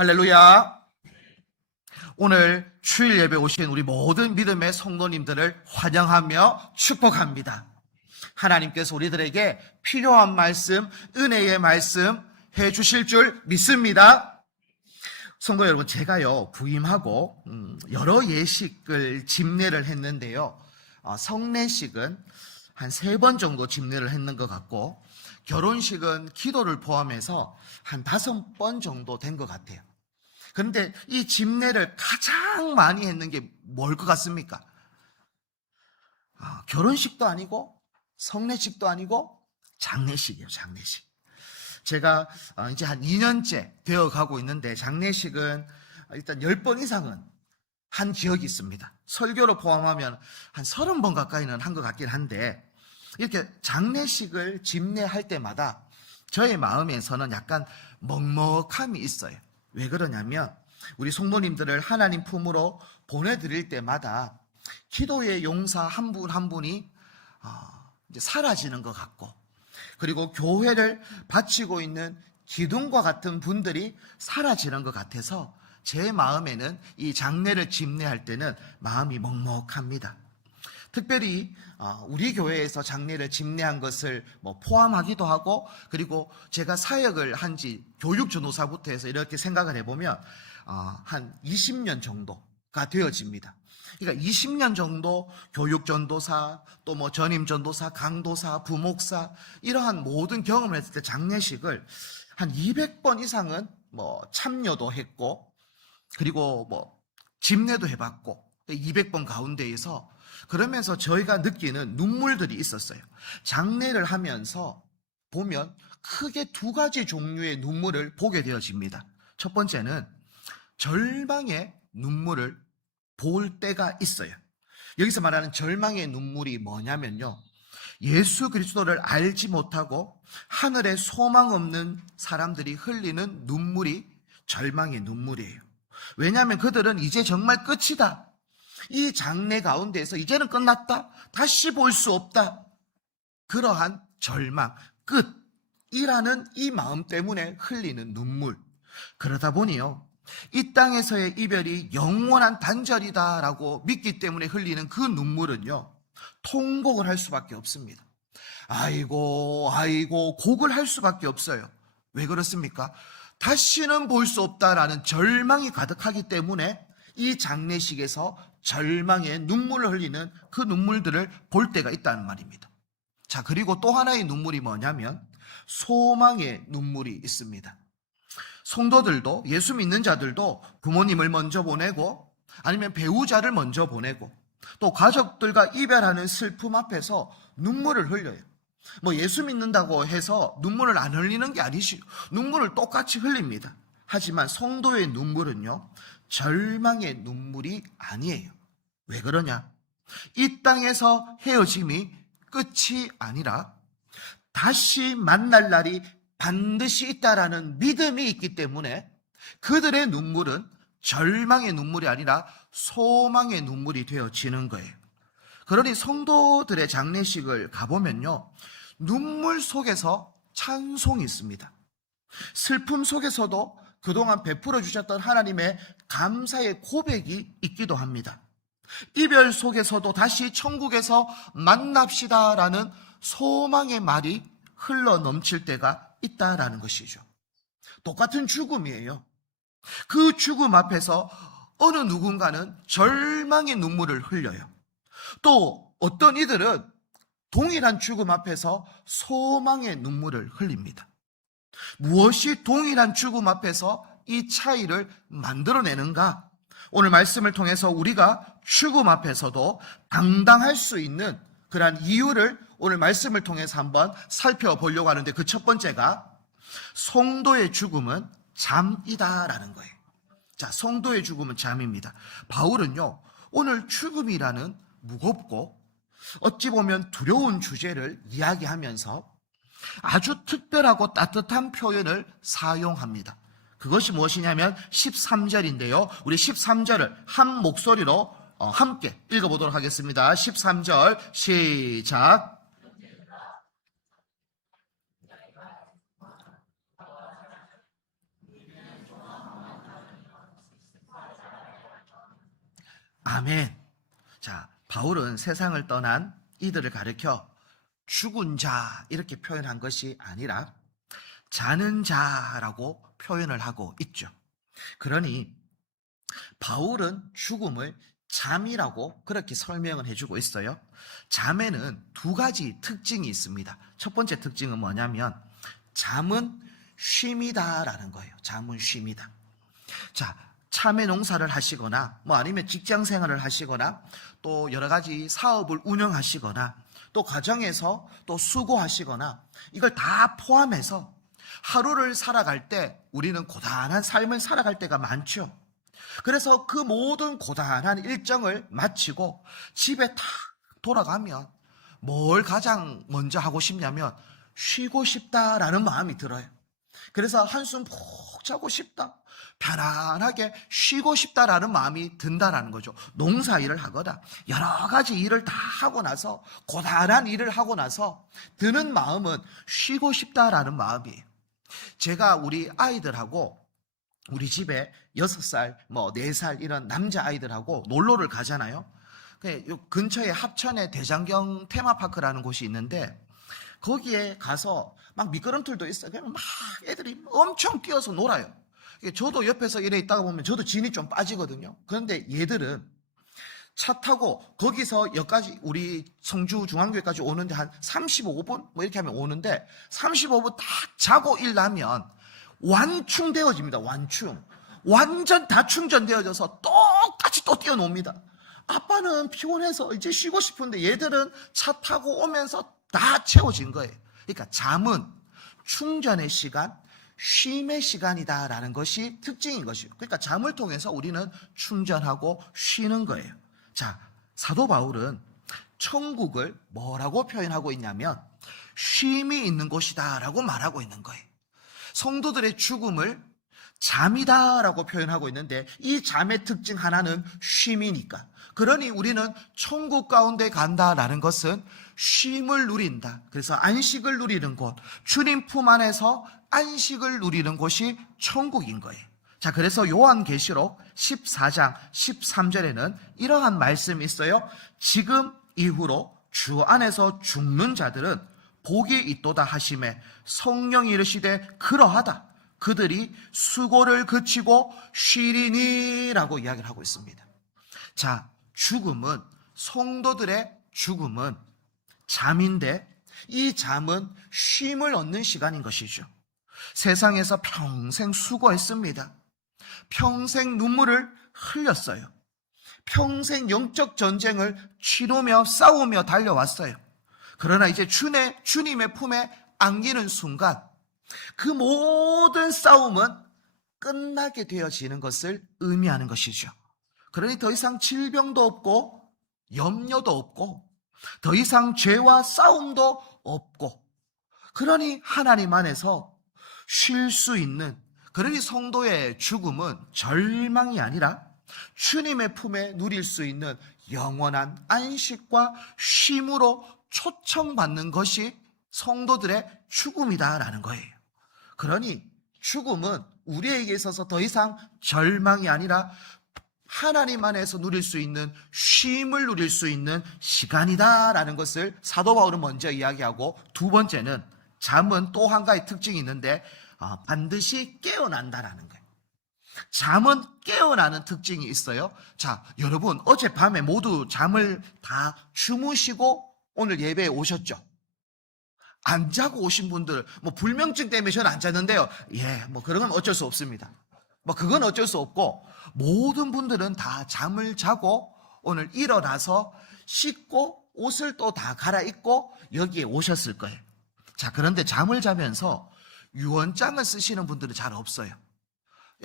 할렐루야. 오늘 주일 예배 오신 우리 모든 믿음의 성도님들을 환영하며 축복합니다. 하나님께서 우리들에게 필요한 말씀, 은혜의 말씀 해주실 줄 믿습니다. 성도 여러분, 제가요 부임하고 여러 예식을 집례를 했는데요, 성례식은 한 3번 정도 집례를 했는 것 같고, 결혼식은 기도를 포함해서 한 5번 정도 된 것 같아요. 그런데 이 집례를 가장 많이 했는 게 뭘 것 같습니까? 결혼식도 아니고 성례식도 아니고 장례식이에요. 장례식. 제가 이제 한 2년째 되어가고 있는데, 장례식은 일단 10번 이상은 한 기억이 있습니다. 설교로 포함하면 한 30번 가까이는 한 것 같긴 한데, 이렇게 장례식을 집례할 때마다 저의 마음에서는 약간 먹먹함이 있어요. 왜 그러냐면, 우리 성도님들을 하나님 품으로 보내드릴 때마다 기도의 용사 한 분 한 분이 이제 사라지는 것 같고, 그리고 교회를 바치고 있는 기둥과 같은 분들이 사라지는 것 같아서 제 마음에는 이 장례를 집례할 때는 마음이 먹먹합니다. 특별히 우리 교회에서 장례를 집례한 것을 포함하기도 하고, 그리고 제가 사역을 한지 교육전도사부터 해서 이렇게 생각을 해보면 한 20년 정도가 되어집니다. 그러니까 20년 정도 교육전도사, 또 전임전도사, 강도사, 부목사, 이러한 모든 경험을 했을 때 장례식을 한 200번 이상은 참여도 했고, 그리고 집례도 해봤고, 200번 가운데에서 그러면서 저희가 느끼는 눈물들이 있었어요. 장례를 하면서 보면 크게 2가지 종류의 눈물을 보게 되어집니다. 첫 번째는 절망의 눈물을 볼 때가 있어요. 여기서 말하는 절망의 눈물이 뭐냐면요, 예수 그리스도를 알지 못하고 하늘에 소망 없는 사람들이 흘리는 눈물이 절망의 눈물이에요. 왜냐하면 그들은 이제 정말 끝이다, 이 장래 가운데에서 이제는 끝났다, 다시 볼 수 없다, 그러한 절망, 끝이라는 이 마음 때문에 흘리는 눈물. 그러다 보니요, 이 땅에서의 이별이 영원한 단절이다라고 믿기 때문에 흘리는 그 눈물은요, 통곡을 할 수밖에 없습니다. 아이고 아이고 곡을 할 수밖에 없어요. 왜 그렇습니까? 다시는 볼 수 없다라는 절망이 가득하기 때문에 이 장례식에서 절망의 눈물을 흘리는 그 눈물들을 볼 때가 있다는 말입니다. 자, 그리고 또 하나의 눈물이 뭐냐면 소망의 눈물이 있습니다. 성도들도, 예수 믿는 자들도 부모님을 먼저 보내고, 아니면 배우자를 먼저 보내고, 또 가족들과 이별하는 슬픔 앞에서 눈물을 흘려요. 예수 믿는다고 해서 눈물을 안 흘리는 게 아니시죠. 눈물을 똑같이 흘립니다. 하지만 성도의 눈물은요, 절망의 눈물이 아니에요. 왜 그러냐? 이 땅에서 헤어짐이 끝이 아니라 다시 만날 날이 반드시 있다라는 믿음이 있기 때문에 그들의 눈물은 절망의 눈물이 아니라 소망의 눈물이 되어지는 거예요. 그러니 성도들의 장례식을 가보면요, 눈물 속에서 찬송이 있습니다. 슬픔 속에서도 그동안 베풀어 주셨던 하나님의 감사의 고백이 있기도 합니다. 이별 속에서도 다시 천국에서 만납시다라는 소망의 말이 흘러 넘칠 때가 있다라는 것이죠. 똑같은 죽음이에요. 그 죽음 앞에서 어느 누군가는 절망의 눈물을 흘려요. 또 어떤 이들은 동일한 죽음 앞에서 소망의 눈물을 흘립니다. 무엇이 동일한 죽음 앞에서 이 차이를 만들어내는가? 오늘 말씀을 통해서 우리가 죽음 앞에서도 당당할 수 있는 그러한 이유를 오늘 말씀을 통해서 한번 살펴보려고 하는데, 그 첫 번째가 성도의 죽음은 잠이다라는 거예요. 자, 성도의 죽음은 잠입니다. 바울은요, 오늘 죽음이라는 무겁고 어찌 보면 두려운 주제를 이야기하면서 아주 특별하고 따뜻한 표현을 사용합니다. 그것이 무엇이냐면 13절인데요. 우리 13절을 한 목소리로 함께 읽어보도록 하겠습니다. 13절 시작. 아멘. 자, 바울은 세상을 떠난 이들을 가리켜 죽은 자 이렇게 표현한 것이 아니라 자는 자라고 표현을 하고 있죠. 그러니 바울은 죽음을 잠이라고 그렇게 설명을 해주고 있어요. 잠에는 두 가지 특징이 있습니다. 첫 번째 특징은 뭐냐면 잠은 쉼이다라는 거예요. 잠은 쉼이다. 자, 참외 농사를 하시거나 아니면 직장 생활을 하시거나 또 여러 가지 사업을 운영하시거나 또 가정에서 또 수고하시거나 이걸 다 포함해서 하루를 살아갈 때 우리는 고단한 삶을 살아갈 때가 많죠. 그래서 그 모든 고단한 일정을 마치고 집에 탁 돌아가면 뭘 가장 먼저 하고 싶냐면 쉬고 싶다라는 마음이 들어요. 그래서 한숨 푹 자고 싶다, 편안하게 쉬고 싶다라는 마음이 든다라는 거죠. 농사일을 하거나 여러 가지 일을 다 하고 나서 고단한 일을 하고 나서 드는 마음은 쉬고 싶다라는 마음이에요. 제가 우리 아이들하고 우리 집에 6살, 4살 이런 남자아이들하고 놀러를 가잖아요. 요 근처에 합천에 대장경 테마파크라는 곳이 있는데 거기에 가서 막 미끄럼틀도 있어요. 그냥 막 애들이 엄청 뛰어서 놀아요. 저도 옆에서 이래 있다가 보면 저도 진이 좀 빠지거든요. 그런데 얘들은 차 타고 거기서 여기까지 우리 성주 중앙교회까지 오는데 한 35분 이렇게 하면 오는데 35분 딱 자고 일나면 완충되어집니다. 완전 다 충전되어져서 똑같이 또 뛰어놉니다. 아빠는 피곤해서 이제 쉬고 싶은데 얘들은 차 타고 오면서 다 채워진 거예요. 그러니까 잠은 충전의 시간, 쉼의 시간이다라는 것이 특징인 것이에요. 그러니까 잠을 통해서 우리는 충전하고 쉬는 거예요. 자, 사도 바울은 천국을 뭐라고 표현하고 있냐면 쉼이 있는 곳이다라고 말하고 있는 거예요. 성도들의 죽음을 잠이다라고 표현하고 있는데 이 잠의 특징 하나는 쉼이니까. 그러니 우리는 천국 가운데 간다라는 것은 쉼을 누린다. 그래서 안식을 누리는 곳, 주님 품 안에서 안식을 누리는 곳이 천국인 거예요. 자, 그래서 요한계시록 14장 13절에는 이러한 말씀이 있어요. 지금 이후로 주 안에서 죽는 자들은 복이 있도다 하심에 성령이 이르시되 그러하다. 그들이 수고를 그치고 쉬리니라고 이야기를 하고 있습니다. 자, 죽음은 성도들의 죽음은 잠인데 이 잠은 쉼을 얻는 시간인 것이죠. 세상에서 평생 수고했습니다. 평생 눈물을 흘렸어요. 평생 영적 전쟁을 치르며 싸우며 달려왔어요. 그러나 이제 주님의 품에 안기는 순간 그 모든 싸움은 끝나게 되어지는 것을 의미하는 것이죠. 그러니 더 이상 질병도 없고 염려도 없고 더 이상 죄와 싸움도 없고 그러니 하나님 안에서 쉴 수 있는, 그러니 성도의 죽음은 절망이 아니라 주님의 품에 누릴 수 있는 영원한 안식과 쉼으로 초청받는 것이 성도들의 죽음이다라는 거예요. 그러니 죽음은 우리에게 있어서 더 이상 절망이 아니라 하나님 안에서 누릴 수 있는 쉼을 누릴 수 있는 시간이다라는 것을 사도 바울은 먼저 이야기하고, 두 번째는 잠은 또 한 가지 특징이 있는데 반드시 깨어난다라는 거예요. 잠은 깨어나는 특징이 있어요. 자, 여러분 어젯밤에 모두 잠을 다 주무시고 오늘 예배에 오셨죠? 안 자고 오신 분들, 불면증 때문에 저는 안 잤는데요. 그런 건 어쩔 수 없습니다. 그건 어쩔 수 없고, 모든 분들은 다 잠을 자고 오늘 일어나서 씻고 옷을 또 다 갈아입고 여기에 오셨을 거예요. 자, 그런데 잠을 자면서 유언장을 쓰시는 분들은 잘 없어요.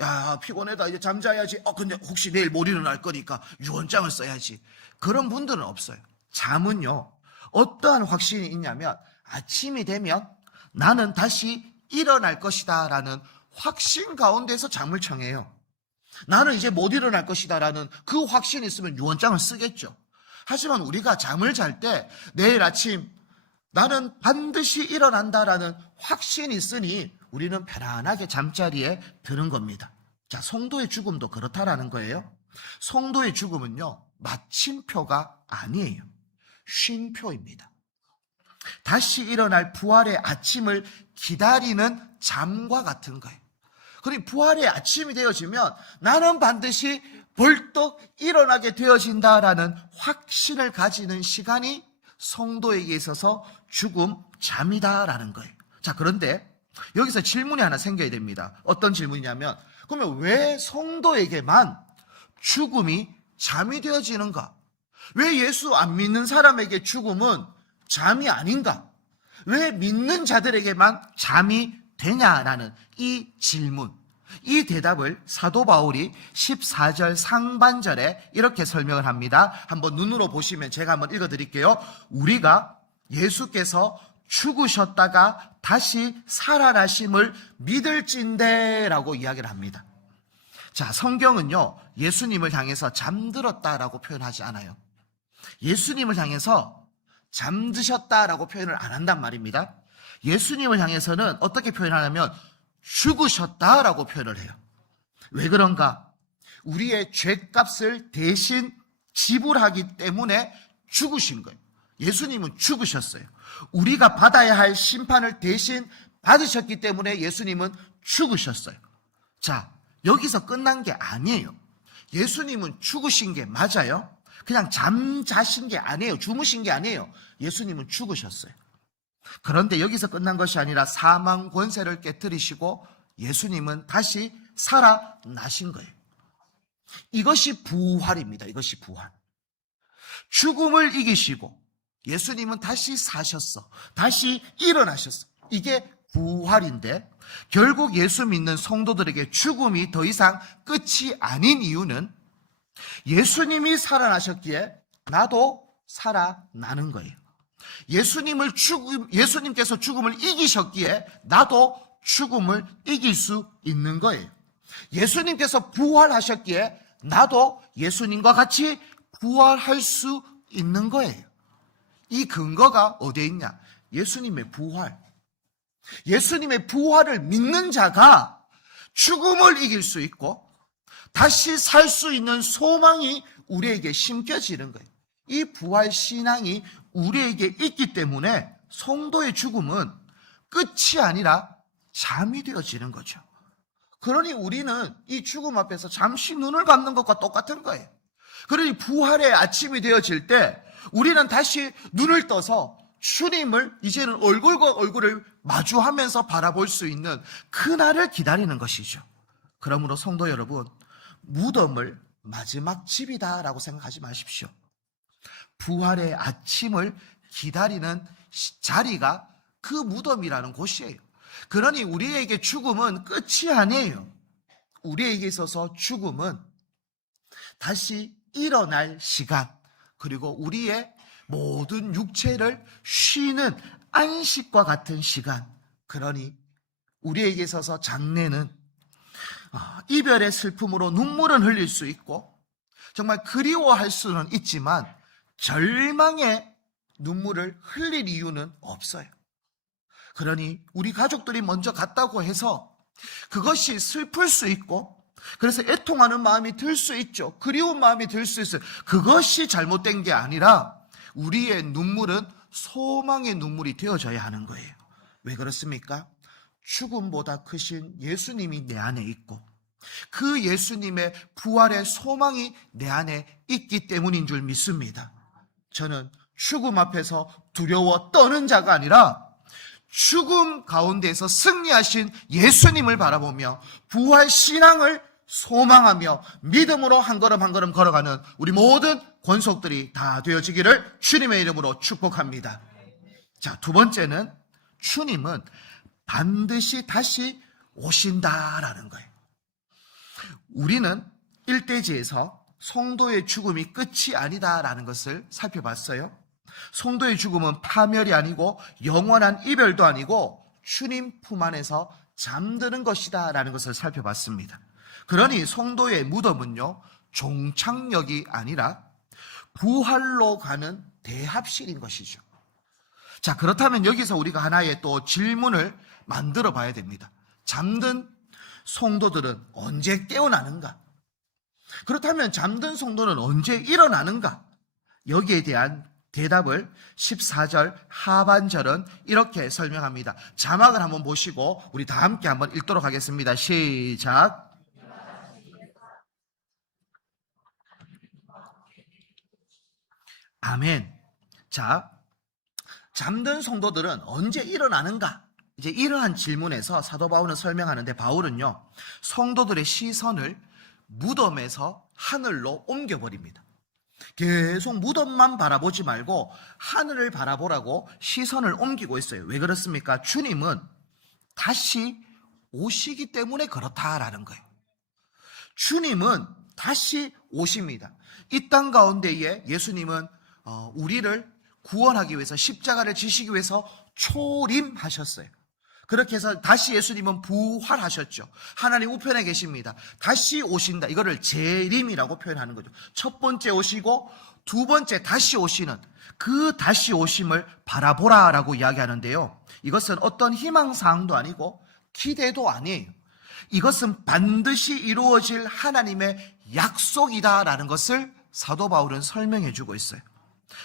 야, 피곤하다, 이제 잠자야지. 근데 혹시 내일 못 일어날 거니까 유언장을 써야지. 그런 분들은 없어요. 잠은요, 어떠한 확신이 있냐면 아침이 되면 나는 다시 일어날 것이다 라는 확신 가운데서 잠을 청해요. 나는 이제 못 일어날 것이다 라는 그 확신이 있으면 유언장을 쓰겠죠. 하지만 우리가 잠을 잘 때 내일 아침 나는 반드시 일어난다라는 확신이 있으니 우리는 편안하게 잠자리에 드는 겁니다. 자, 성도의 죽음도 그렇다라는 거예요. 성도의 죽음은요, 마침표가 아니에요. 쉼표입니다. 다시 일어날 부활의 아침을 기다리는 잠과 같은 거예요. 그리고 부활의 아침이 되어지면 나는 반드시 벌떡 일어나게 되어진다라는 확신을 가지는 시간이 성도에게 있어서 죽음 잠이다라는 거예요. 자, 그런데 여기서 질문이 하나 생겨야 됩니다. 어떤 질문이냐면, 그러면 왜 성도에게만 죽음이 잠이 되어지는가? 왜 예수 안 믿는 사람에게 죽음은 잠이 아닌가? 왜 믿는 자들에게만 잠이 되냐라는 이 질문, 이 대답을 사도 바울이 14절 상반절에 이렇게 설명을 합니다. 한번 눈으로 보시면 제가 한번 읽어드릴게요. 우리가 예수께서 죽으셨다가 다시 살아나심을 믿을진대 라고 이야기를 합니다. 자, 성경은요, 예수님을 향해서 잠들었다라고 표현하지 않아요. 예수님을 향해서 잠드셨다라고 표현을 안 한단 말입니다. 예수님을 향해서는 어떻게 표현하냐면 죽으셨다라고 표현을 해요. 왜 그런가? 우리의 죄값을 대신 지불하기 때문에 죽으신 거예요. 예수님은 죽으셨어요. 우리가 받아야 할 심판을 대신 받으셨기 때문에 예수님은 죽으셨어요. 자, 여기서 끝난 게 아니에요. 예수님은 죽으신 게 맞아요. 그냥 잠자신 게 아니에요. 주무신 게 아니에요. 예수님은 죽으셨어요. 그런데 여기서 끝난 것이 아니라 사망 권세를 깨뜨리시고 예수님은 다시 살아나신 거예요. 이것이 부활입니다. 이것이 부활. 죽음을 이기시고 예수님은 다시 사셨어. 다시 일어나셨어. 이게 부활인데, 결국 예수 믿는 성도들에게 죽음이 더 이상 끝이 아닌 이유는 예수님이 살아나셨기에 나도 살아나는 거예요. 예수님께서 죽음을 이기셨기에 나도 죽음을 이길 수 있는 거예요. 예수님께서 부활하셨기에 나도 예수님과 같이 부활할 수 있는 거예요. 이 근거가 어디에 있냐? 예수님의 부활. 예수님의 부활을 믿는 자가 죽음을 이길 수 있고 다시 살 수 있는 소망이 우리에게 심겨지는 거예요. 이 부활 신앙이 우리에게 있기 때문에 성도의 죽음은 끝이 아니라 잠이 되어지는 거죠. 그러니 우리는 이 죽음 앞에서 잠시 눈을 감는 것과 똑같은 거예요. 그러니 부활의 아침이 되어질 때 우리는 다시 눈을 떠서 주님을 이제는 얼굴과 얼굴을 마주하면서 바라볼 수 있는 그날을 기다리는 것이죠. 그러므로 성도 여러분, 무덤을 마지막 집이다라고 생각하지 마십시오. 부활의 아침을 기다리는 자리가 그 무덤이라는 곳이에요. 그러니 우리에게 죽음은 끝이 아니에요. 우리에게 있어서 죽음은 다시 일어날 시간, 그리고 우리의 모든 육체를 쉬는 안식과 같은 시간. 그러니 우리에게 있어서 장례는 이별의 슬픔으로 눈물은 흘릴 수 있고 정말 그리워할 수는 있지만 절망의 눈물을 흘릴 이유는 없어요. 그러니 우리 가족들이 먼저 갔다고 해서 그것이 슬플 수 있고 그래서 애통하는 마음이 들 수 있죠. 그리운 마음이 들 수 있어요. 그것이 잘못된 게 아니라 우리의 눈물은 소망의 눈물이 되어져야 하는 거예요. 왜 그렇습니까? 죽음보다 크신 예수님이 내 안에 있고 그 예수님의 부활의 소망이 내 안에 있기 때문인 줄 믿습니다. 저는 죽음 앞에서 두려워 떠는 자가 아니라 죽음 가운데에서 승리하신 예수님을 바라보며 부활 신앙을 소망하며 믿음으로 한 걸음 한 걸음 걸어가는 우리 모든 권속들이 다 되어지기를 주님의 이름으로 축복합니다. 자, 두 번째는 주님은 반드시 다시 오신다라는 거예요. 우리는 일대지에서 성도의 죽음이 끝이 아니다라는 것을 살펴봤어요. 성도의 죽음은 파멸이 아니고 영원한 이별도 아니고 주님 품 안에서 잠드는 것이다 라는 것을 살펴봤습니다. 그러니 성도의 무덤은요, 종착역이 아니라 부활로 가는 대합실인 것이죠. 자, 그렇다면 여기서 우리가 하나의 또 질문을 만들어 봐야 됩니다. 잠든 성도들은 언제 깨어나는가? 그렇다면 잠든 성도는 언제 일어나는가? 여기에 대한 대답을 14절 하반절은 이렇게 설명합니다. 자막을 한번 보시고 우리 다 함께 한번 읽도록 하겠습니다. 시작. 아멘. 자, 잠든 성도들은 언제 일어나는가? 이제 이러한 질문에서 사도 바울은 설명하는데, 바울은요, 성도들의 시선을 무덤에서 하늘로 옮겨버립니다. 계속 무덤만 바라보지 말고 하늘을 바라보라고 시선을 옮기고 있어요. 왜 그렇습니까? 주님은 다시 오시기 때문에 그렇다라는 거예요. 주님은 다시 오십니다. 이 땅 가운데에 예수님은 우리를 구원하기 위해서, 십자가를 지시기 위해서 초림하셨어요. 그렇게 해서 다시 예수님은 부활하셨죠. 하나님 우편에 계십니다. 다시 오신다. 이거를 재림이라고 표현하는 거죠. 첫 번째 오시고 두 번째 다시 오시는 그 다시 오심을 바라보라라고 이야기하는데요. 이것은 어떤 희망사항도 아니고 기대도 아니에요. 이것은 반드시 이루어질 하나님의 약속이다라는 것을 사도 바울은 설명해 주고 있어요.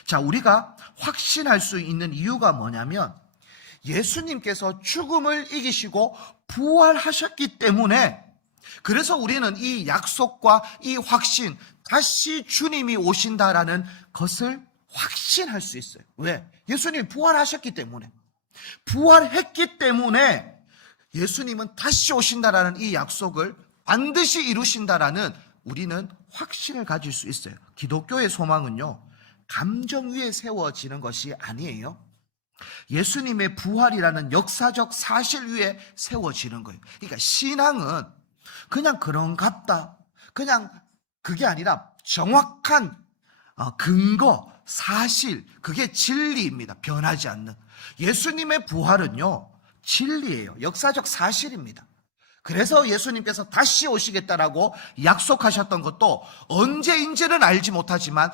자, 우리가 확신할 수 있는 이유가 뭐냐면, 예수님께서 죽음을 이기시고 부활하셨기 때문에, 그래서 우리는 이 약속과 이 확신, 다시 주님이 오신다라는 것을 확신할 수 있어요. 왜? 예수님이 부활하셨기 때문에. 부활했기 때문에 예수님은 다시 오신다라는 이 약속을 반드시 이루신다라는 우리는 확신을 가질 수 있어요. 기독교의 소망은요, 감정 위에 세워지는 것이 아니에요. 예수님의 부활이라는 역사적 사실 위에 세워지는 거예요. 그러니까 신앙은 그냥 그런갑다, 그냥 그게 아니라 정확한 근거, 사실, 그게 진리입니다. 변하지 않는. 예수님의 부활은요, 진리예요. 역사적 사실입니다. 그래서 예수님께서 다시 오시겠다라고 약속하셨던 것도 언제인지는 알지 못하지만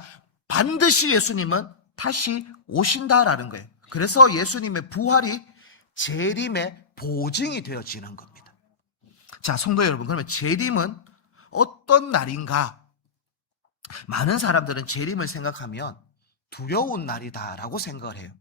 반드시 예수님은 다시 오신다라는 거예요. 그래서 예수님의 부활이 재림의 보증이 되어지는 겁니다. 자, 성도 여러분, 그러면 재림은 어떤 날인가? 많은 사람들은 재림을 생각하면 두려운 날이다라고 생각을 해요.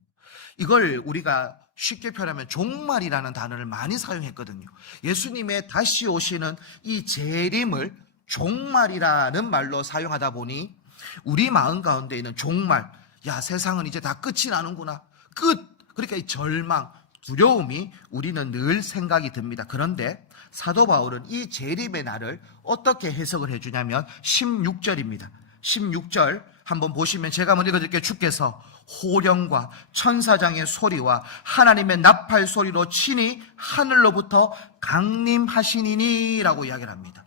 이걸 우리가 쉽게 표현하면 종말이라는 단어를 많이 사용했거든요. 예수님의 다시 오시는 이 재림을 종말이라는 말로 사용하다 보니 우리 마음 가운데 있는 종말, 야, 세상은 이제 다 끝이 나는구나, 끝, 그러니까 이 절망, 두려움이 우리는 늘 생각이 듭니다. 그런데 사도 바울은 이 재림의 날을 어떻게 해석을 해주냐면 16절입니다. 16절 한번 보시면 제가 한번 읽어드릴게요. 주께서 호령과 천사장의 소리와 하나님의 나팔 소리로 친히 하늘로부터 강림하시니니 라고 이야기를 합니다.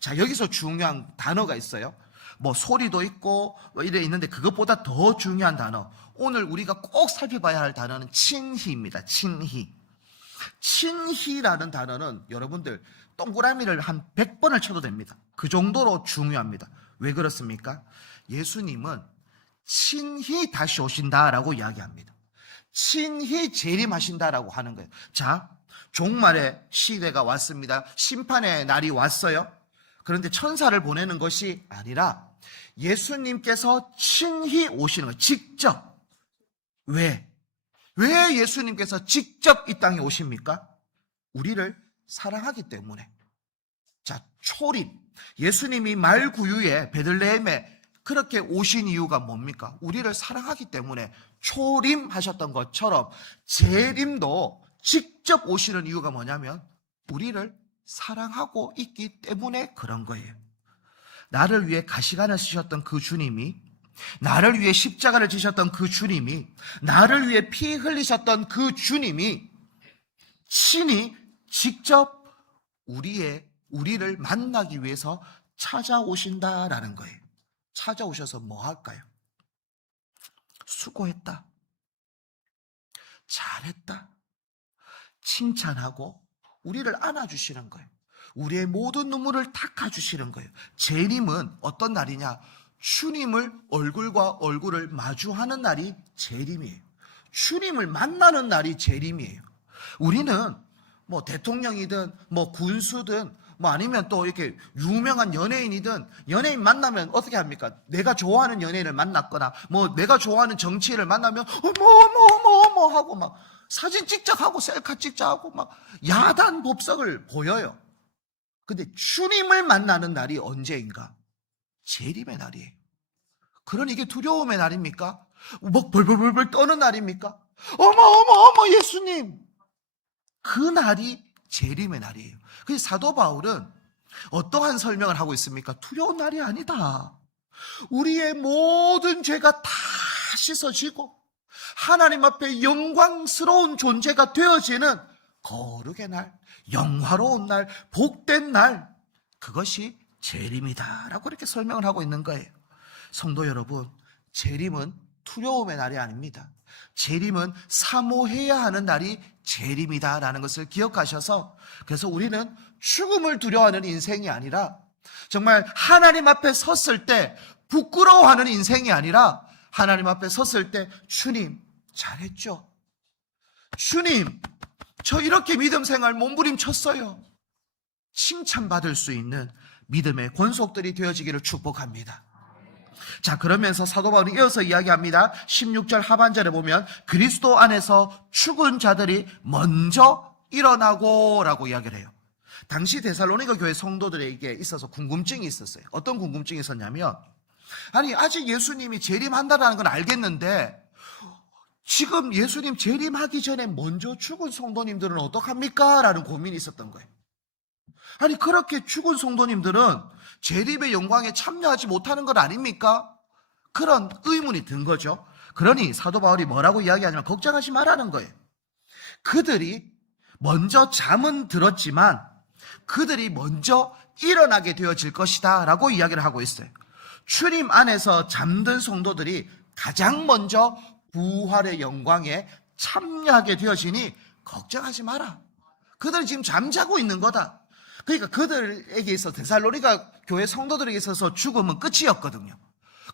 자, 여기서 중요한 단어가 있어요. 뭐 소리도 있고 이래 있는데 그것보다 더 중요한 단어, 오늘 우리가 꼭 살펴봐야 할 단어는 친희입니다. 친희. 친희라는 단어는 여러분들 동그라미를 한 100번을 쳐도 됩니다. 그 정도로 중요합니다. 왜 그렇습니까? 예수님은 친히 다시 오신다라고 이야기합니다. 친히 재림하신다라고 하는 거예요. 자, 종말의 시대가 왔습니다. 심판의 날이 왔어요. 그런데 천사를 보내는 것이 아니라 예수님께서 친히 오시는 거예요. 직접. 왜 예수님께서 직접 이 땅에 오십니까? 우리를 사랑하기 때문에. 자, 초림. 예수님이 말구유에 베들레헴에 그렇게 오신 이유가 뭡니까? 우리를 사랑하기 때문에 초림하셨던 것처럼 재림도 직접 오시는 이유가 뭐냐면 우리를 사랑하고 있기 때문에 그런 거예요. 나를 위해 가시관을 쓰셨던 그 주님이, 나를 위해 십자가를 지셨던 그 주님이, 나를 위해 피 흘리셨던 그 주님이 친히 직접 우리를 만나기 위해서 찾아오신다라는 거예요. 찾아오셔서 뭐 할까요? 수고했다, 잘했다, 칭찬하고 우리를 안아주시는 거예요. 우리의 모든 눈물을 닦아주시는 거예요. 재림은 어떤 날이냐? 주님을 얼굴과 얼굴을 마주하는 날이 재림이에요. 주님을 만나는 날이 재림이에요. 우리는 뭐 대통령이든 뭐 군수든 뭐 아니면 또 이렇게 유명한 연예인이든 연예인 만나면 어떻게 합니까? 내가 좋아하는 연예인을 만났거나 뭐 내가 좋아하는 정치인을 만나면 어머 하고 막 사진 찍자 하고 셀카 찍자 하고 막 야단 법석을 보여요. 근데 주님을 만나는 날이 언제인가? 재림의 날이에요. 그러니 이게 두려움의 날입니까? 막 벌벌벌벌 떠는 날입니까? 어머 예수님, 그 날이 재림의 날이에요. 그래서 사도 바울은 어떠한 설명을 하고 있습니까? 두려운 날이 아니다. 우리의 모든 죄가 다 씻어지고 하나님 앞에 영광스러운 존재가 되어지는 거룩의 날, 영화로운 날, 복된 날, 그것이 재림이다라고 이렇게 설명을 하고 있는 거예요. 성도 여러분, 재림은 두려움의 날이 아닙니다. 재림은 사모해야 하는 날이 재림이다라는 것을 기억하셔서, 그래서 우리는 죽음을 두려워하는 인생이 아니라 정말 하나님 앞에 섰을 때 부끄러워하는 인생이 아니라 하나님 앞에 섰을 때 주님 잘했죠. 주님 저 이렇게 믿음 생활 몸부림쳤어요. 칭찬받을 수 있는 믿음의 권속들이 되어지기를 축복합니다. 자, 그러면서 사도 바울이 이어서 이야기합니다. 16절 하반절에 보면 그리스도 안에서 죽은 자들이 먼저 일어나고 라고 이야기를 해요. 당시 데살로니가 교회 성도들에게 있어서 궁금증이 있었어요. 어떤 궁금증이 있었냐면, 아니 아직 예수님이 재림한다라는 건 알겠는데 지금 예수님 재림하기 전에 먼저 죽은 성도님들은 어떡합니까? 라는 고민이 있었던 거예요. 아니 그렇게 죽은 성도님들은 재림의 영광에 참여하지 못하는 것 아닙니까? 그런 의문이 든 거죠. 그러니 사도 바울이 뭐라고 이야기하냐면 걱정하지 말라는 거예요. 그들이 먼저 잠은 들었지만 그들이 먼저 일어나게 되어질 것이다 라고 이야기를 하고 있어요. 주님 안에서 잠든 성도들이 가장 먼저 부활의 영광에 참여하게 되어지니 걱정하지 마라. 그들이 지금 잠자고 있는 거다. 그러니까 그들에게 있어서 데살로니가 교회 성도들에게 있어서 죽음은 끝이었거든요.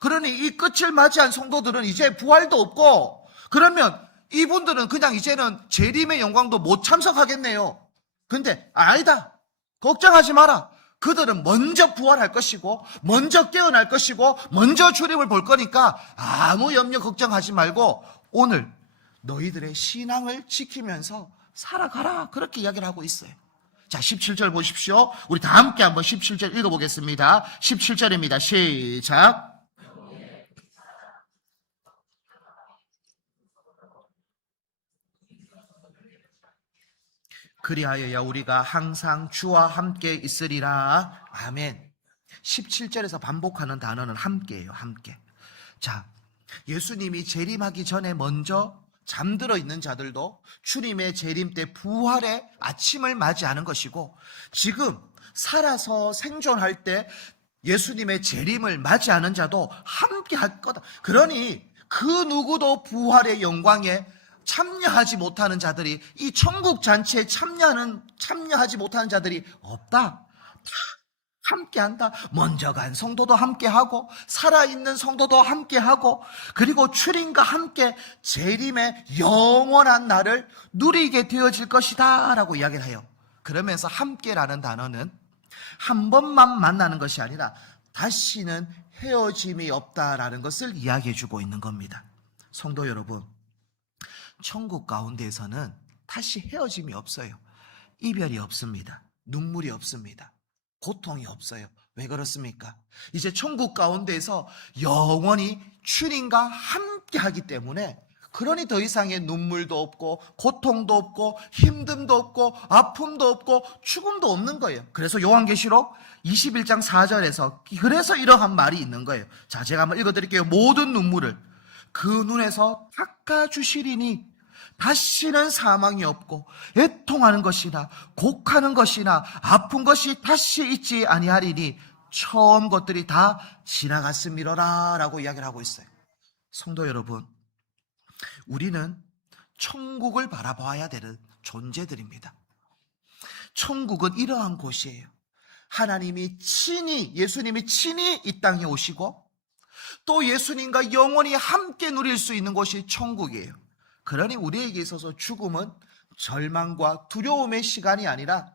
그러니 이 끝을 맞이한 성도들은 이제 부활도 없고, 그러면 이분들은 그냥 이제는 재림의 영광도 못 참석하겠네요. 근데 아니다. 걱정하지 마라. 그들은 먼저 부활할 것이고 먼저 깨어날 것이고 먼저 주님을 볼 거니까 아무 염려 걱정하지 말고 오늘 너희들의 신앙을 지키면서 살아가라. 그렇게 이야기를 하고 있어요. 자, 17절 보십시오. 우리 다 함께 한번 17절 읽어보겠습니다. 17절입니다. 시작. 그리하여야 우리가 항상 주와 함께 있으리라. 아멘. 17절에서 반복하는 단어는 함께예요. 함께. 자, 예수님이 재림하기 전에 먼저 잠들어 있는 자들도 주님의 재림 때 부활의 아침을 맞이하는 것이고, 지금 살아서 생존할 때 예수님의 재림을 맞이하는 자도 함께 할 거다. 그러니 그 누구도 부활의 영광에 참여하지 못하는 자들이, 이 천국 잔치에 참여하지 못하는 자들이 없다. 다 함께한다. 먼저 간 성도도 함께하고 살아있는 성도도 함께하고, 그리고 주님과 함께 재림의 영원한 날을 누리게 되어질 것이다 라고 이야기를 해요. 그러면서 함께라는 단어는 한 번만 만나는 것이 아니라 다시는 헤어짐이 없다라는 것을 이야기해 주고 있는 겁니다. 성도 여러분, 천국 가운데에서는 다시 헤어짐이 없어요. 이별이 없습니다. 눈물이 없습니다. 고통이 없어요. 왜 그렇습니까? 이제 천국 가운데에서 영원히 주님과 함께 하기 때문에, 그러니 더 이상의 눈물도 없고 고통도 없고 힘듦도 없고 아픔도 없고 죽음도 없는 거예요. 그래서 요한계시록 21장 4절에서 그래서 이러한 말이 있는 거예요. 자, 제가 한번 읽어드릴게요. 모든 눈물을 그 눈에서 닦아주시리니 다시는 사망이 없고 애통하는 것이나 곡하는 것이나 아픈 것이 다시 있지 아니하리니 처음 것들이 다 지나갔음이로라 라고 이야기를 하고 있어요. 성도 여러분, 우리는 천국을 바라봐야 되는 존재들입니다. 천국은 이러한 곳이에요. 하나님이 친히, 예수님이 친히 이 땅에 오시고 또 예수님과 영원히 함께 누릴 수 있는 곳이 천국이에요. 그러니 우리에게 있어서 죽음은 절망과 두려움의 시간이 아니라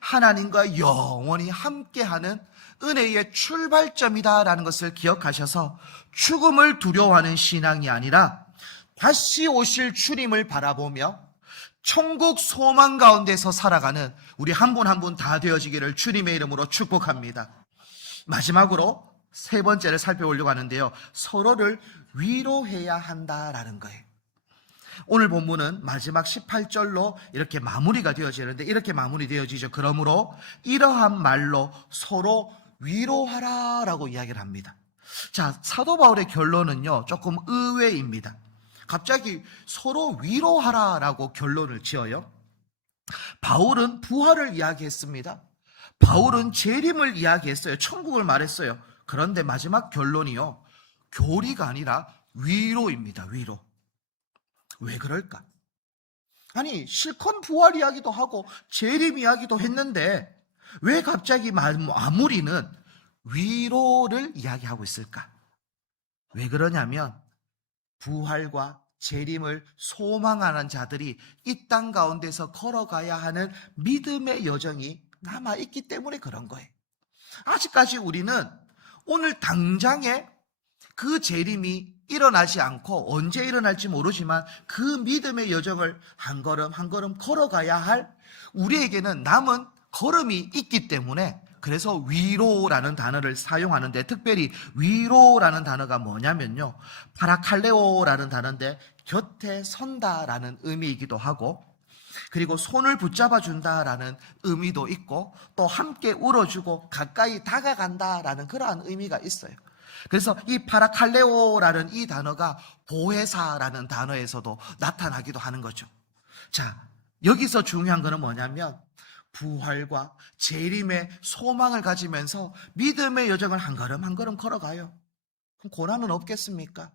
하나님과 영원히 함께하는 은혜의 출발점이다라는 것을 기억하셔서 죽음을 두려워하는 신앙이 아니라 다시 오실 주님을 바라보며 천국 소망 가운데서 살아가는 우리 한 분 한 분 다 되어지기를 주님의 이름으로 축복합니다. 마지막으로 세 번째를 살펴보려고 하는데요. 서로를 위로해야 한다라는 거예요. 오늘 본문은 마지막 18절로 이렇게 마무리가 되어지는데 이렇게 마무리되어지죠. 그러므로 이러한 말로 서로 위로하라 라고 이야기를 합니다. 자, 사도 바울의 결론은요, 조금 의외입니다. 갑자기 서로 위로하라 라고 결론을 지어요. 바울은 부활을 이야기했습니다. 바울은 재림을 이야기했어요. 천국을 말했어요. 그런데 마지막 결론이요, 교리가 아니라 위로입니다. 위로. 왜 그럴까? 아니, 실컷 부활 이야기도 하고 재림 이야기도 했는데 왜 갑자기 마무리는 위로를 이야기하고 있을까? 왜 그러냐면 부활과 재림을 소망하는 자들이 이 땅 가운데서 걸어가야 하는 믿음의 여정이 남아있기 때문에 그런 거예요. 아직까지 우리는 오늘 당장에 그 재림이 일어나지 않고 언제 일어날지 모르지만 그 믿음의 여정을 한 걸음 한 걸음 걸어가야 할 우리에게는 남은 걸음이 있기 때문에 그래서 위로라는 단어를 사용하는데, 특별히 위로라는 단어가 뭐냐면요, 파라칼레오라는 단어인데 곁에 선다라는 의미이기도 하고, 그리고 손을 붙잡아 준다라는 의미도 있고, 또 함께 울어주고 가까이 다가간다라는 그러한 의미가 있어요. 그래서 이 파라칼레오라는 이 단어가 보혜사라는 단어에서도 나타나기도 하는 거죠. 자, 여기서 중요한 거는 뭐냐면 부활과 재림의 소망을 가지면서 믿음의 여정을 한 걸음 한 걸음 걸어가요. 그럼 고난은 없겠습니까?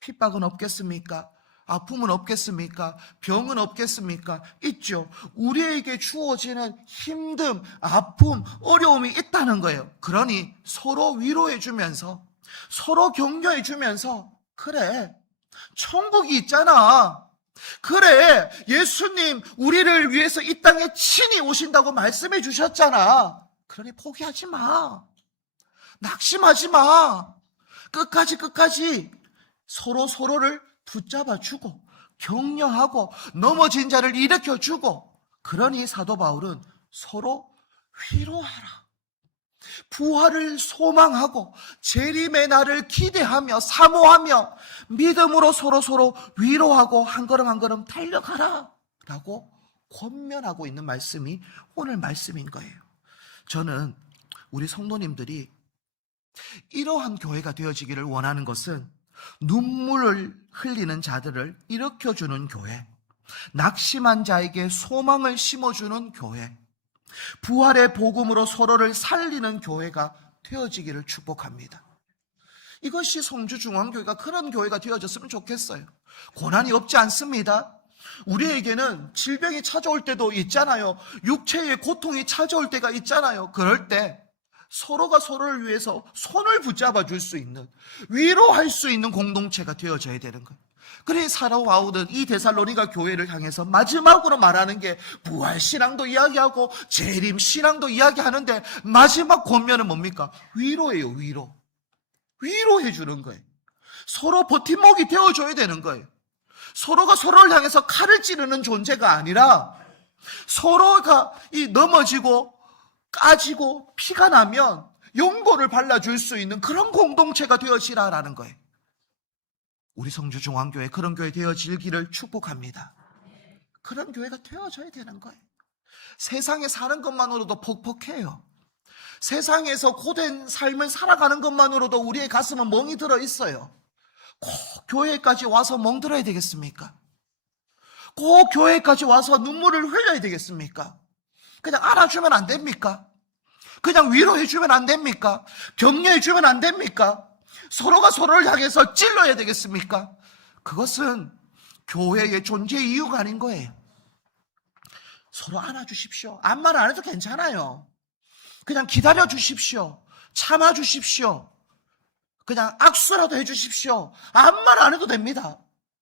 핍박은 없겠습니까? 아픔은 없겠습니까? 병은 없겠습니까? 있죠. 우리에게 주어지는 힘듦, 아픔, 어려움이 있다는 거예요. 그러니 서로 위로해 주면서, 서로 격려해 주면서, 그래, 천국이 있잖아. 그래, 예수님 우리를 위해서 이 땅에 친히 오신다고 말씀해 주셨잖아. 그러니 포기하지 마. 낙심하지 마. 끝까지 서로를 붙잡아 주고 격려하고 넘어진 자를 일으켜 주고, 그러니 사도 바울은 서로 위로하라. 부활을 소망하고 재림의 날을 기대하며 사모하며 믿음으로 서로 위로하고 한 걸음 한 걸음 달려가라 라고 권면하고 있는 말씀이 오늘 말씀인 거예요. 저는 우리 성도님들이 이러한 교회가 되어지기를 원하는 것은 눈물을 흘리는 자들을 일으켜주는 교회, 낙심한 자에게 소망을 심어주는 교회, 부활의 복음으로 서로를 살리는 교회가 되어지기를 축복합니다. 이것이 성주중앙교회가 그런 교회가 되어졌으면 좋겠어요. 고난이 없지 않습니다. 우리에게는 질병이 찾아올 때도 있잖아요. 육체의 고통이 찾아올 때가 있잖아요. 그럴 때 서로가 서로를 위해서 손을 붙잡아 줄 수 있는, 위로할 수 있는 공동체가 되어져야 되는 거예요. 그래, 사도 바울은 이 데살로니가 교회를 향해서 마지막으로 말하는 게 부활신앙도 이야기하고 재림신앙도 이야기하는데 마지막 권면은 뭡니까? 위로예요. 위로해 주는 거예요. 서로 버팀목이 되어줘야 되는 거예요. 서로가 서로를 향해서 칼을 찌르는 존재가 아니라 서로가 넘어지고 까지고 피가 나면 용고를 발라줄 수 있는 그런 공동체가 되어지라라는 거예요. 우리 성주중앙교회 그런 교회 되어지기를 축복합니다. 그런 교회가 되어져야 되는 거예요. 세상에 사는 것만으로도 퍽퍽해요. 세상에서 고된 삶을 살아가는 것만으로도 우리의 가슴은 멍이 들어 있어요. 꼭 교회까지 와서 멍들어야 되겠습니까? 꼭 교회까지 와서 눈물을 흘려야 되겠습니까? 그냥 알아주면 안 됩니까? 그냥 위로해주면 안 됩니까? 격려해주면 안 됩니까? 서로가 서로를 향해서 찔러야 되겠습니까? 그것은 교회의 존재 이유가 아닌 거예요. 서로 안아주십시오. 아무 말 안 해도 괜찮아요. 그냥 기다려주십시오. 참아주십시오. 그냥 악수라도 해주십시오. 아무 말 안 해도 됩니다.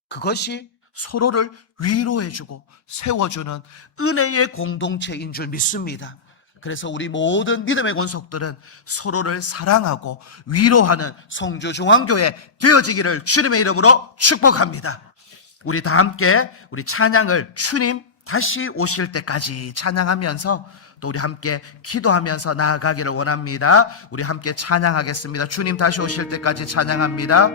그것이 서로를 위로해주고 세워주는 은혜의 공동체인 줄 믿습니다. 그래서 우리 모든 믿음의 권속들은 서로를 사랑하고 위로하는 성주중앙교회 되어지기를 주님의 이름으로 축복합니다. 우리 다 함께 우리 찬양을 주님 다시 오실 때까지 찬양하면서 또 우리 함께 기도하면서 나아가기를 원합니다. 우리 함께 찬양하겠습니다. 주님 다시 오실 때까지 찬양합니다.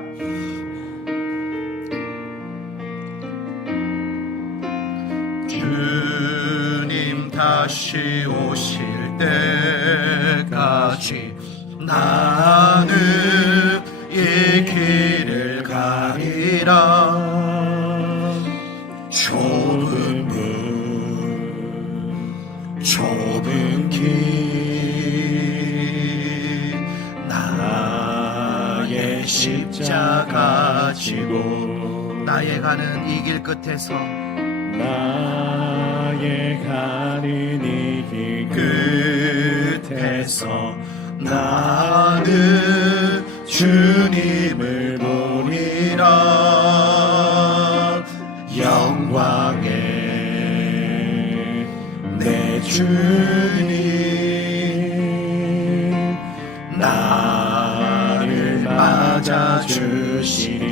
주님 다시 오실 때까지 나는 이 길을 가리라. 좁은 길 나의 십자가 지고 나의 가는 이 길 끝에서 나의 가는 이 길 끝에서 나는 주님을 보리라. 영광의 내 주님 나를 맞아주시리.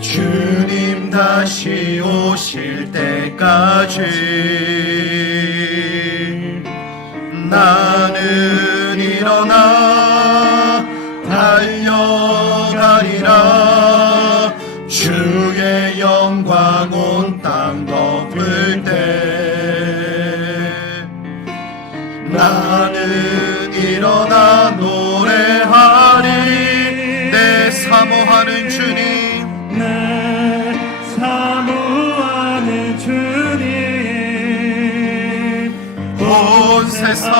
주님 다시 오실 때까지 나는 일어나 달려가리라. 주의 영광 온 땅 덮을 때 나는 일어나 노래하리. 내 사모하는 주님 내 사모하는 주님 온 세상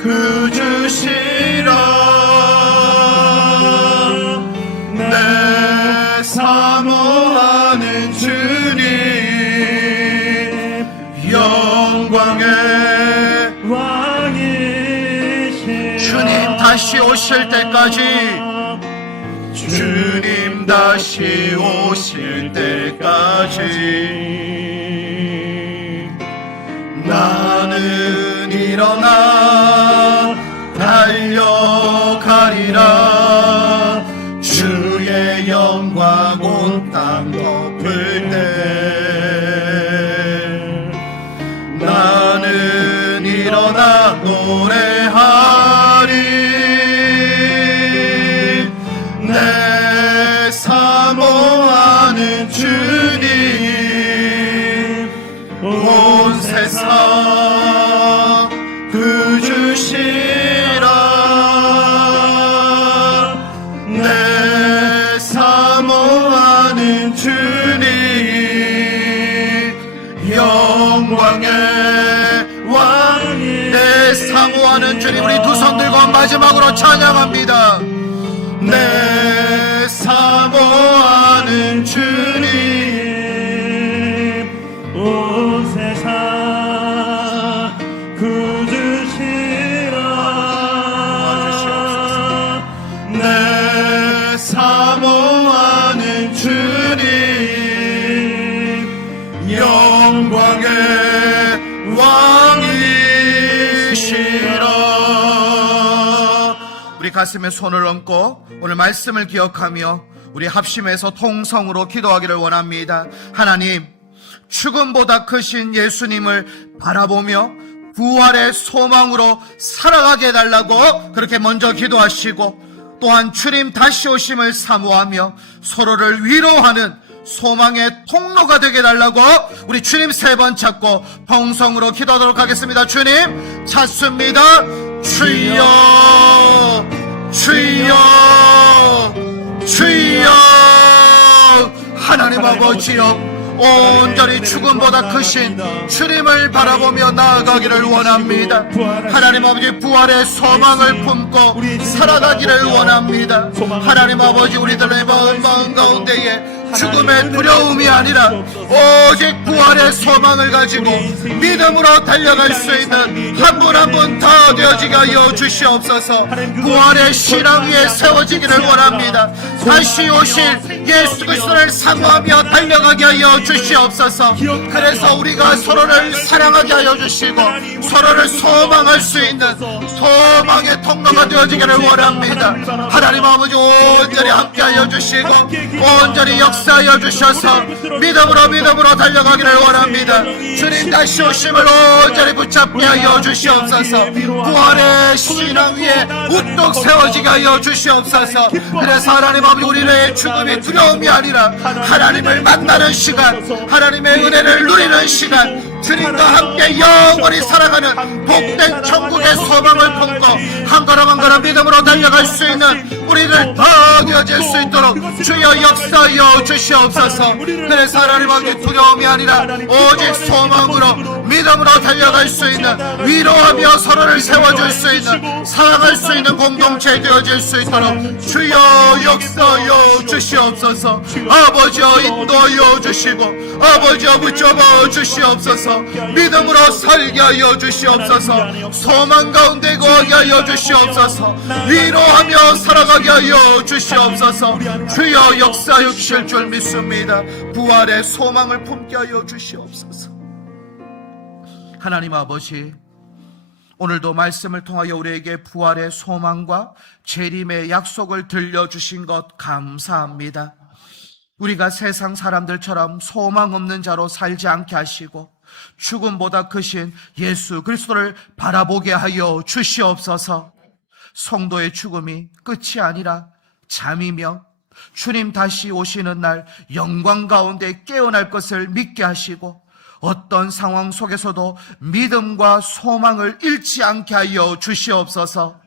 그 주시라. 내 사모하는 주님 영광의 왕이시라. 주님 다시 오실 때까지 주님 다시 오실 때까지 나는 일어나 달려가리라. 주의 영광 온 땅 덮을 때 나는 일어나 노래하리. 내 사모하는 주님 온 세상 그 주시라. 내 사모하는 주님 영광의 왕. 내 사모하는 주님 우리 두 손 들고 마지막으로 찬양합니다. 내 사모하는 주님 온 세상 구주시라. 내 사모하는 주님 영광의 왕이시라. 우리 가슴에 손을 얹고 오늘 말씀을 기억하며 우리 합심해서 통성으로 기도하기를 원합니다. 하나님, 죽음보다 크신 예수님을 바라보며 부활의 소망으로 살아가게 해달라고 그렇게 먼저 기도하시고, 또한 주님 다시 오심을 사모하며 서로를 위로하는 소망의 통로가 되게 해달라고 우리 주님 세 번 찾고 통성으로 기도하도록 하겠습니다. 주님 찾습니다. 주여 주여 주여. 하나님 아버지여, 온전히 죽음보다 크신 주님을 바라보며 나아가기를 원합니다. 하나님 아버지, 부활의 소망을 품고 살아가기를 원합니다. 하나님 아버지, 우리들의 마음 가운데에 죽음의 두려움이 아니라 오직 부활의 소망을 가지고 믿음으로 달려갈 수 있는 한 분 한 분 다 되어지게 하여 주시옵소서. 부활의 신앙 위에 세워지기를 원합니다. 다시 오실 예수 그리스도를 사모하며 달려가게 하여 주시옵소서. 그래서 우리가 서로를 사랑하게 하여 주시고 서로를 소망할 수 있는 소망의 통로가 되어지기를 원합니다. 하나님 아버지 온전히 함께하여 주시고 온전히 역사하여 주셔서 믿음으로 달려가기를 원합니다. 주님 다시 오심을 온전히 붙잡게 하여 주시옵소서. 부활의 신앙 위에 우뚝 세워지게 하여 주시옵소서. 그래서 하나님 아버지 우리의 죽음이 두려움이 아니라 하나님을 만나는 시간, 하나님의 은혜를 누리는 시간, 주님과 함께 영원히 살아가는 복된 천국의 소망을 품고 한 걸음 한 걸음 믿음으로 달려갈 수 있는 우리들 다 되어질 수 있도록 주여 역사하여 주시옵소서. 그래서 하나님 아버지 두려움이 아니라 오직 소망으로 믿음으로 달려갈 수 있는, 위로하며 서로를 세워줄 수 있는, 사랑할 수 있는 공동체 되어질 수 있도록 주여 역사하여 주시옵소서. 아버지여 인도하여 주시고 아버지여 붙잡아 주시옵소서. 믿음으로 살게 하여 주시옵소서. 소망 가운데 거하게 하여 주시옵소서. 위로하며 살아가게 하여 주시옵소서. 주여 역사하여 주실 줄 믿습니다. 부활의 소망을 품게 하여 주시옵소서. 하나님 아버지, 오늘도 말씀을 통하여 우리에게 부활의 소망과 재림의 약속을 들려주신 것 감사합니다. 우리가 세상 사람들처럼 소망 없는 자로 살지 않게 하시고 죽음보다 크신 예수 그리스도를 바라보게 하여 주시옵소서. 성도의 죽음이 끝이 아니라 잠이며 주님 다시 오시는 날 영광 가운데 깨어날 것을 믿게 하시고 어떤 상황 속에서도 믿음과 소망을 잃지 않게 하여 주시옵소서.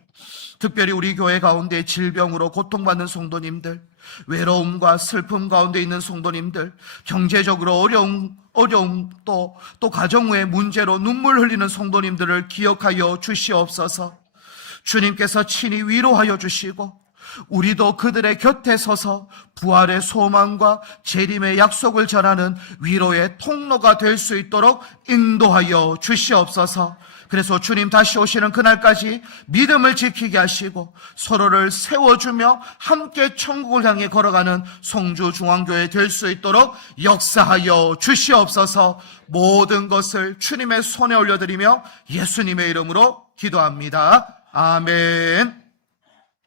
특별히 우리 교회 가운데 질병으로 고통받는 성도님들, 외로움과 슬픔 가운데 있는 성도님들, 경제적으로 어려움 또 가정의 문제로 눈물 흘리는 성도님들을 기억하여 주시옵소서. 주님께서 친히 위로하여 주시고 우리도 그들의 곁에 서서 부활의 소망과 재림의 약속을 전하는 위로의 통로가 될 수 있도록 인도하여 주시옵소서. 그래서 주님 다시 오시는 그날까지 믿음을 지키게 하시고 서로를 세워주며 함께 천국을 향해 걸어가는 성주중앙교회 될 수 있도록 역사하여 주시옵소서. 모든 것을 주님의 손에 올려드리며 예수님의 이름으로 기도합니다. 아멘.